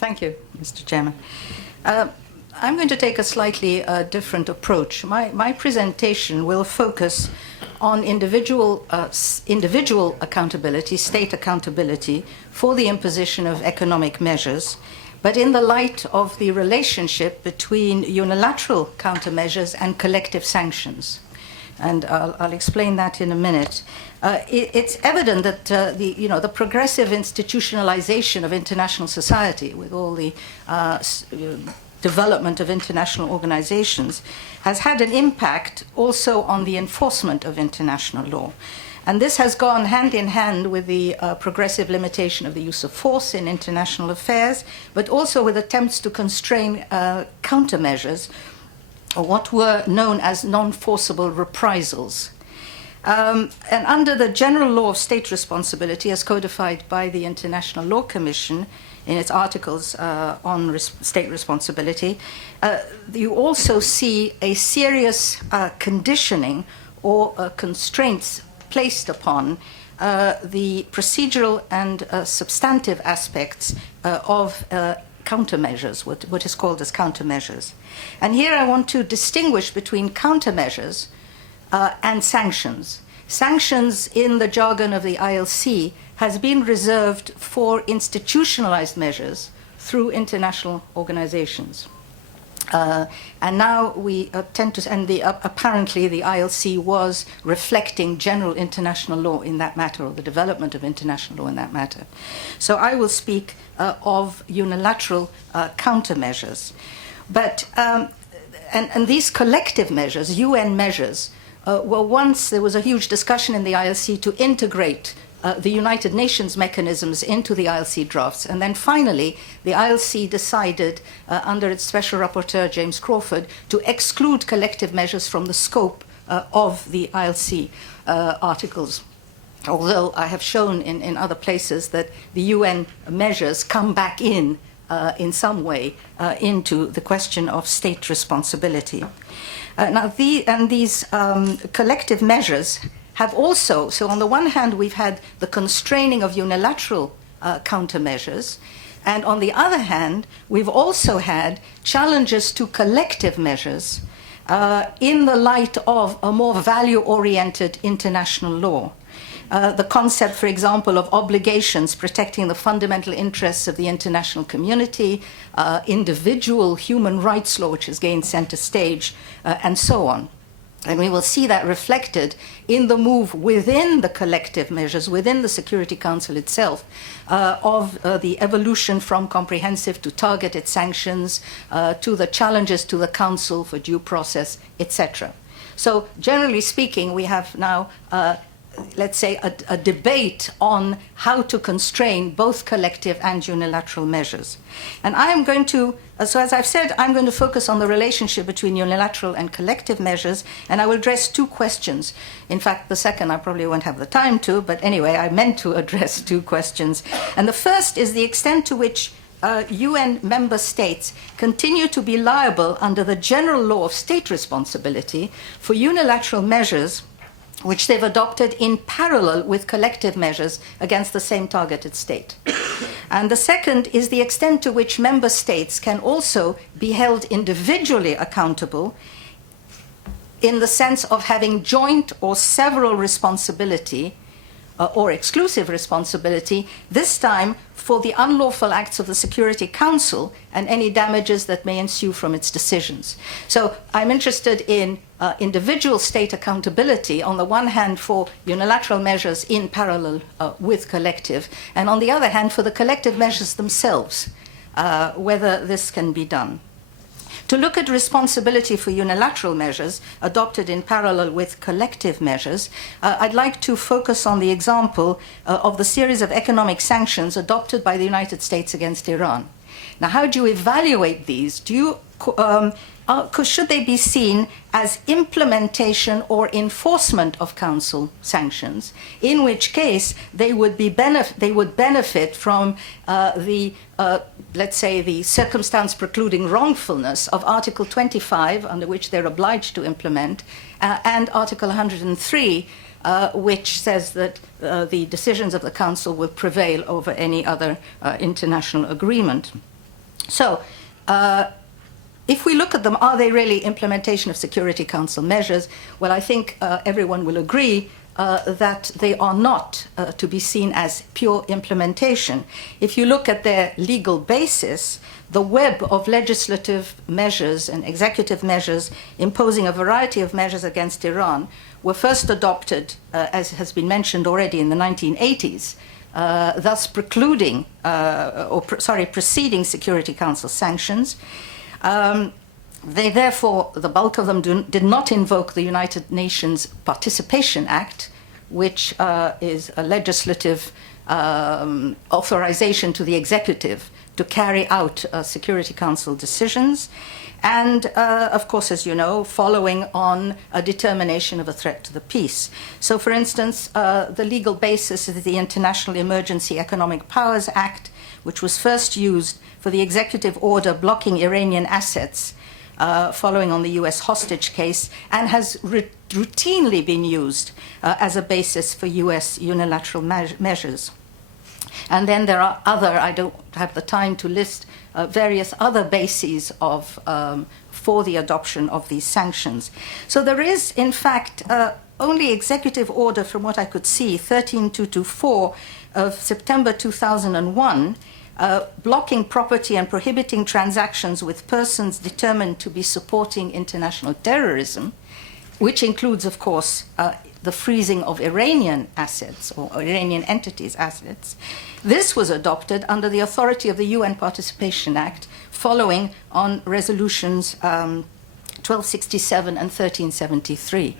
Thank you, Mr. Chairman. I'm going to take a slightly different approach. My presentation will focus on individual accountability, state accountability for the imposition of economic measures, but in the light of the relationship between unilateral countermeasures and collective sanctions. And I'll explain that in a minute. It's evident that the progressive institutionalization of international society, with all the development of international organizations, has had an impact also on the enforcement of international law. And this has gone hand in hand with the progressive limitation of the use of force in international affairs, but also with attempts to constrain countermeasures, or what were known as non-forcible reprisals. And under the general law of state responsibility, as codified by the International Law Commission in its articles on state responsibility, you also see a serious conditioning or constraints placed upon the procedural and substantive aspects of countermeasures, what is called as countermeasures. And here I want to distinguish between countermeasures and sanctions. Sanctions, in the jargon of the ILC, has been reserved for institutionalized measures through international organizations. And now we tend to, and apparently the ILC was reflecting general international law in that matter, or the development of international law in that matter. So I will speak of unilateral countermeasures. But, and these collective measures, UN measures, well, once there was a huge discussion in the ILC to integrate the United Nations mechanisms into the ILC drafts. And then finally, the ILC decided, under its Special Rapporteur, James Crawford, to exclude collective measures from the scope of the ILC articles. Although I have shown in other places that the UN measures come back in some way into the question of state responsibility. Now, these collective measures have also, so on the one hand, we've had the constraining of unilateral countermeasures, and on the other hand, we've also had challenges to collective measures in the light of a more value-oriented international law. The concept, for example, of obligations protecting the fundamental interests of the international community, individual human rights law, which has gained center stage, and so on. And we will see that reflected in the move within the collective measures, within the Security Council itself, of the evolution from comprehensive to targeted sanctions, to the challenges to the Council for due process, etc. So generally speaking, we have now let's say, a debate on how to constrain both collective and unilateral measures. And I am going to, so as I've said, I'm going to focus on the relationship between unilateral and collective measures, and I will address two questions. In fact, the second I probably won't have the time to, but anyway, I meant to address two questions. And the first is the extent to which UN member states continue to be liable under the general law of state responsibility for unilateral measures which they've adopted in parallel with collective measures against the same targeted state. And the second is the extent to which member states can also be held individually accountable in the sense of having joint or several responsibility or exclusive responsibility, this time for the unlawful acts of the Security Council and any damages that may ensue from its decisions. So I'm interested in individual state accountability, on the one hand for unilateral measures in parallel with collective, and on the other hand for the collective measures themselves, whether this can be done. To look at responsibility for unilateral measures adopted in parallel with collective measures, I'd like to focus on the example of the series of economic sanctions adopted by the United States against Iran. Now, how do you evaluate these? Do you, should they be seen as implementation or enforcement of Council sanctions, in which case they would benefit from let's say, the circumstance precluding wrongfulness of Article 25, under which they're obliged to implement, and Article 103, which says that the decisions of the Council will prevail over any other international agreement. So, if we look at them, are they really implementation of Security Council measures? Well, I think everyone will agree that they are not to be seen as pure implementation. If you look at their legal basis, the web of legislative measures and executive measures imposing a variety of measures against Iran were first adopted, as has been mentioned already, in the 1980s, thus preceding Security Council sanctions. They therefore, the bulk of them did not invoke the United Nations Participation Act, which is a legislative authorization to the executive to carry out Security Council decisions. And, of course, as you know, following on a determination of a threat to the peace. So, for instance, the legal basis is the International Emergency Economic Powers Act, which was first used for the executive order blocking Iranian assets following on the US hostage case, and has routinely been used as a basis for US unilateral measures. And then there are other, I don't have the time to list, various other bases of, for the adoption of these sanctions. So there is, in fact, only executive order, from what I could see, 13224 of September 2001, blocking property and prohibiting transactions with persons determined to be supporting international terrorism, which includes, of course, the freezing of Iranian assets or Iranian entities' assets. This was adopted under the authority of the UN Participation Act, following on resolutions 1267 and 1373.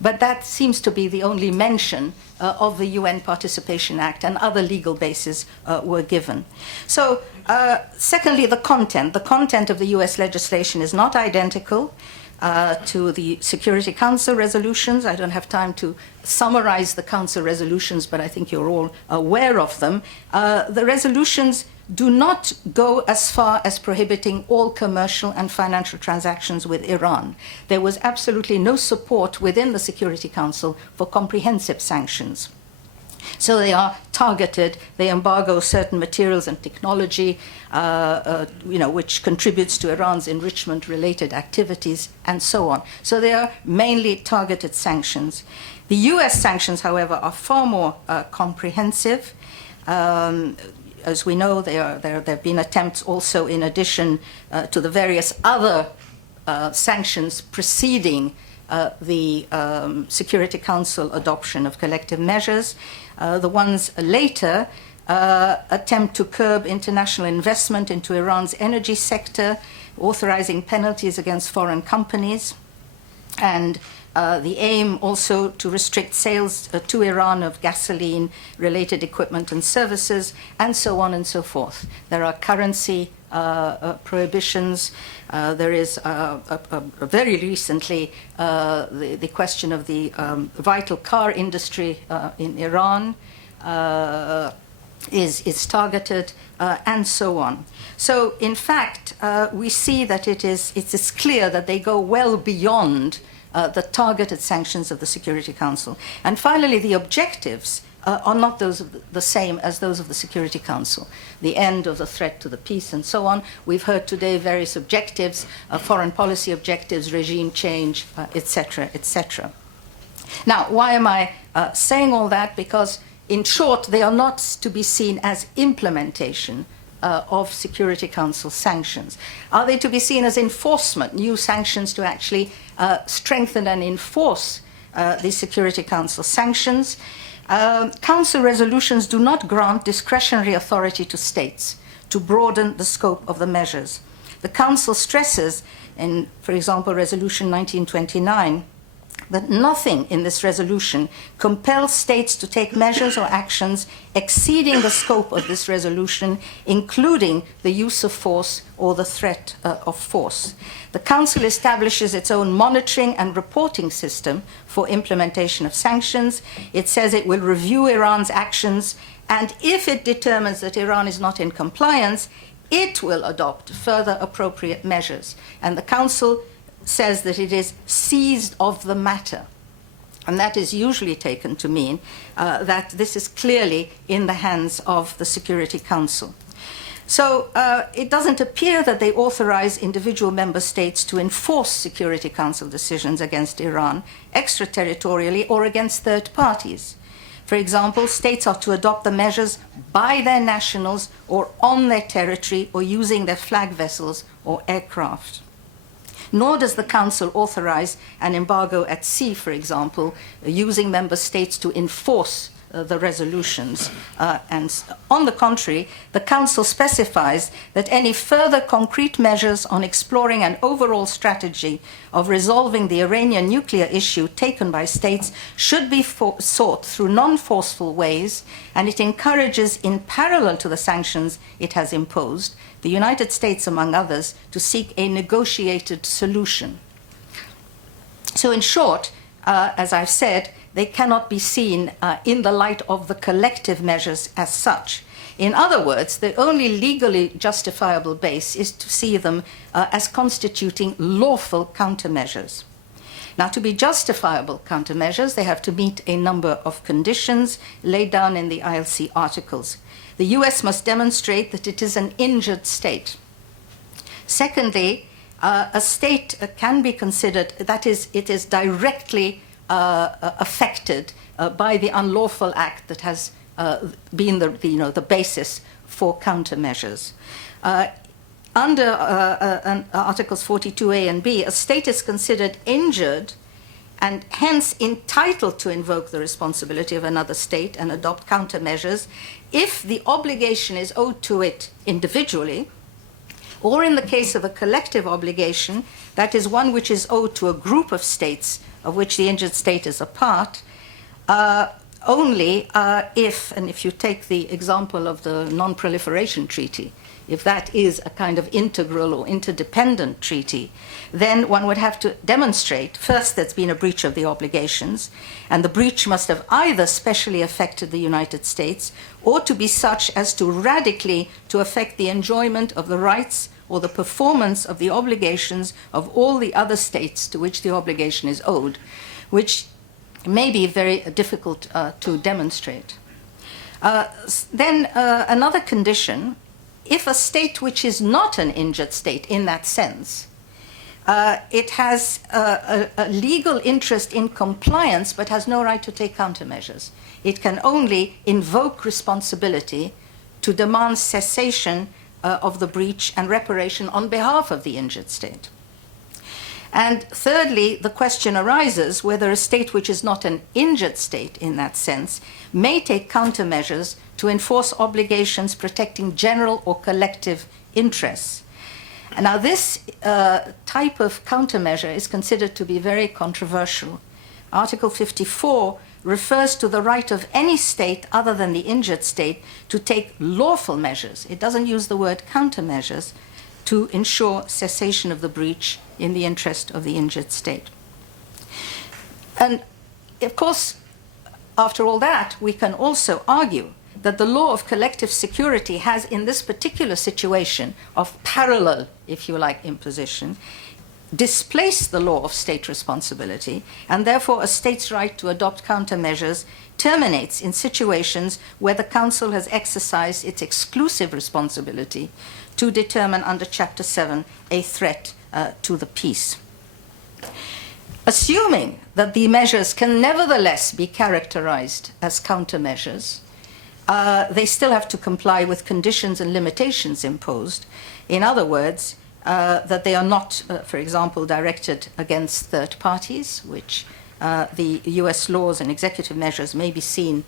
But that seems to be the only mention of the UN Participation Act, and other legal bases were given. So, secondly, the content. The content of the US legislation is not identical to the Security Council resolutions. I don't have time to summarize the Council resolutions, but I think you're all aware of them. The resolutions do not go as far as prohibiting all commercial and financial transactions with Iran. There was absolutely no support within the Security Council for comprehensive sanctions. So they are targeted, they embargo certain materials and technology, which contributes to Iran's enrichment-related activities, and so on. So they are mainly targeted sanctions. The US sanctions, however, are far more comprehensive. As we know, there have been attempts also, in addition to the various other sanctions preceding the Security Council adoption of collective measures. The ones later attempt to curb international investment into Iran's energy sector, authorizing penalties against foreign companies, and the aim also to restrict sales to Iran of gasoline-related equipment and services, and so on and so forth. There are currency prohibitions. There is very recently the question of the vital car industry in Iran is targeted, and so on. So, in fact, we see that it is clear that they go well beyond the targeted sanctions of the Security Council. And finally, the objectives are not the same as those of the Security Council. The end of the threat to the peace and so on. We've heard today various objectives, foreign policy objectives, regime change, etc., etc. Now, why am I saying all that? Because, in short, they are not to be seen as implementation of Security Council sanctions. Are they to be seen as enforcement, new sanctions to actually strengthen and enforce the Security Council sanctions? Council resolutions do not grant discretionary authority to states to broaden the scope of the measures. The Council stresses, in, for example, Resolution 1929, that nothing in this resolution compels states to take measures or actions exceeding the scope of this resolution, including the use of force or the threat of force. The Council establishes its own monitoring and reporting system for implementation of sanctions. It says it will review Iran's actions, and if it determines that Iran is not in compliance, it will adopt further appropriate measures. And the Council says that it is seized of the matter. And that is usually taken to mean that this is clearly in the hands of the Security Council. So it doesn't appear that they authorize individual member states to enforce Security Council decisions against Iran extraterritorially or against third parties. For example, states are to adopt the measures by their nationals or on their territory or using their flag vessels or aircraft. Nor does the Council authorize an embargo at sea, for example, using member states to enforce the resolutions. And on the contrary, the Council specifies that any further concrete measures on exploring an overall strategy of resolving the Iranian nuclear issue taken by states should be sought through non-forceful ways, and it encourages, in parallel to the sanctions it has imposed, the United States, among others, to seek a negotiated solution. So in short, as I've said, they cannot be seen in the light of the collective measures as such. In other words, the only legally justifiable base is to see them as constituting lawful countermeasures. Now, to be justifiable countermeasures, they have to meet a number of conditions laid down in the ILC articles. The US must demonstrate that it is an injured state. Secondly, a state can be considered, that is, it is directly affected by the unlawful act that has been the basis for countermeasures. Under Articles 42A and B, a state is considered injured and hence entitled to invoke the responsibility of another state and adopt countermeasures if the obligation is owed to it individually, or in the case of a collective obligation, that is one which is owed to a group of states of which the injured state is a part, only if, and if you take the example of the Non-Proliferation Treaty, if that is a kind of integral or interdependent treaty, then one would have to demonstrate, first, there's been a breach of the obligations, and the breach must have either specially affected the United States or to be such as to radically to affect the enjoyment of the rights or the performance of the obligations of all the other states to which the obligation is owed, which may be very difficult to demonstrate. Then another condition, if a state which is not an injured state in that sense, it has a legal interest in compliance but has no right to take countermeasures. It can only invoke responsibility to demand cessation of the breach and reparation on behalf of the injured state. And thirdly, the question arises whether a state which is not an injured state in that sense may take countermeasures to enforce obligations protecting general or collective interests. And now this type of countermeasure is considered to be very controversial. Article 54 refers to the right of any state other than the injured state to take lawful measures. It doesn't use the word countermeasures to ensure cessation of the breach in the interest of the injured state. And of course, after all that, we can also argue that the law of collective security has, in this particular situation of parallel, if you like, imposition, displaced the law of state responsibility, and therefore a state's right to adopt countermeasures terminates in situations where the Council has exercised its exclusive responsibility to determine under Chapter 7 a threat to the peace. Assuming that the measures can nevertheless be characterized as countermeasures, they still have to comply with conditions and limitations imposed. In other words, that they are not, for example, directed against third parties, which the US laws and executive measures may be seen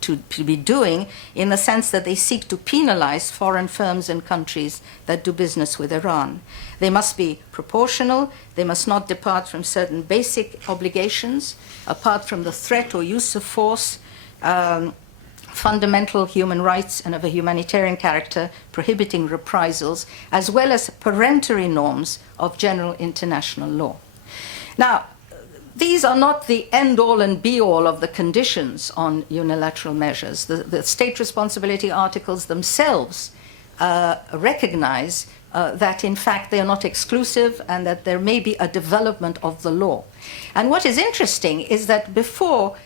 to be doing, in the sense that they seek to penalize foreign firms and countries that do business with Iran. They must be proportional, they must not depart from certain basic obligations, apart from the threat or use of force, fundamental human rights and of a humanitarian character prohibiting reprisals, as well as peremptory norms of general international law. Now, these are not the end-all and be-all of the conditions on unilateral measures. The state responsibility articles themselves recognize that, in fact, they are not exclusive and that there may be a development of the law. And what is interesting is that before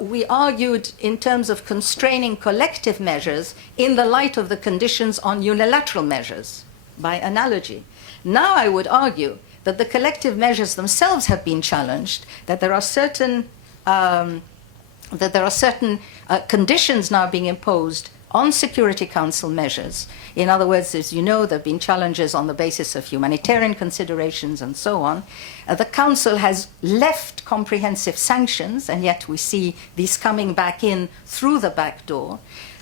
we argued in terms of constraining collective measures in the light of the conditions on unilateral measures, by analogy. Now I would argue that the collective measures themselves have been challenged, that there are certain, conditions now being imposed on Security Council measures. In other words, as you know, there have been challenges on the basis of humanitarian considerations and so on. The Council has left comprehensive sanctions, and yet we see these coming back in through the back door.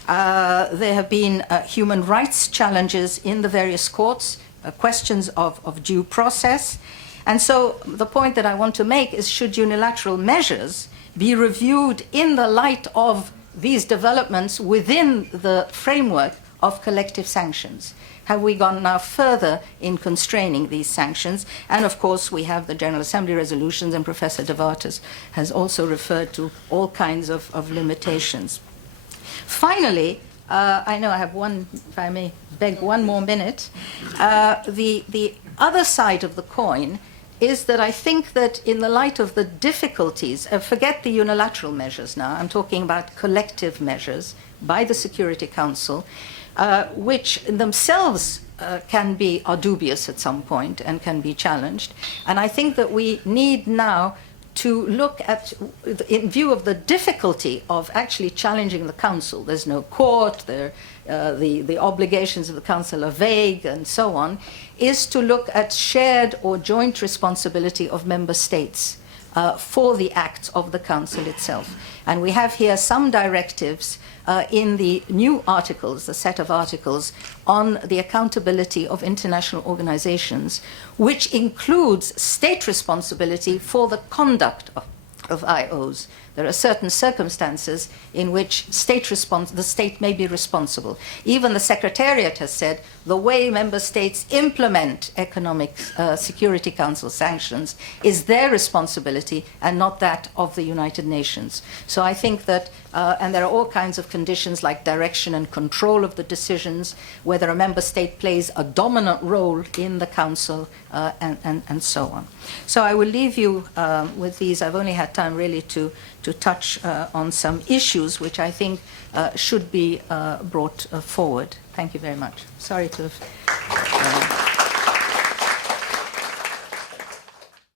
There have been human rights challenges in the various courts, questions of due process. And so the point that I want to make is, should unilateral measures be reviewed in the light of these developments within the framework of collective sanctions? Have we gone now further in constraining these sanctions? And of course, we have the General Assembly resolutions, and Professor de Watters has also referred to all kinds of limitations. Finally, I know I have one, if I may beg one more minute. The other side of the coin is that I think that in the light of the difficulties, forget the unilateral measures now, I'm talking about collective measures by the Security Council, which themselves are dubious at some point and can be challenged. And I think that we need now to look at, in view of the difficulty of actually challenging the Council, there's no court, the obligations of the Council are vague and so on, is to look at shared or joint responsibility of member states for the acts of the Council itself. And we have here some directives in the new articles, the set of articles on the accountability of international organizations, which includes state responsibility for the conduct of IOs. There are certain circumstances in which the state may be responsible. Even the Secretariat has said the way member states implement economic Security Council sanctions is their responsibility and not that of the United Nations. So I think that, and there are all kinds of conditions like direction and control of the decisions, whether a member state plays a dominant role in the Council, and so on. So I will leave you with these. I've only had time really to touch on some issues which I think should be brought forward. Thank you very much. Sorry to have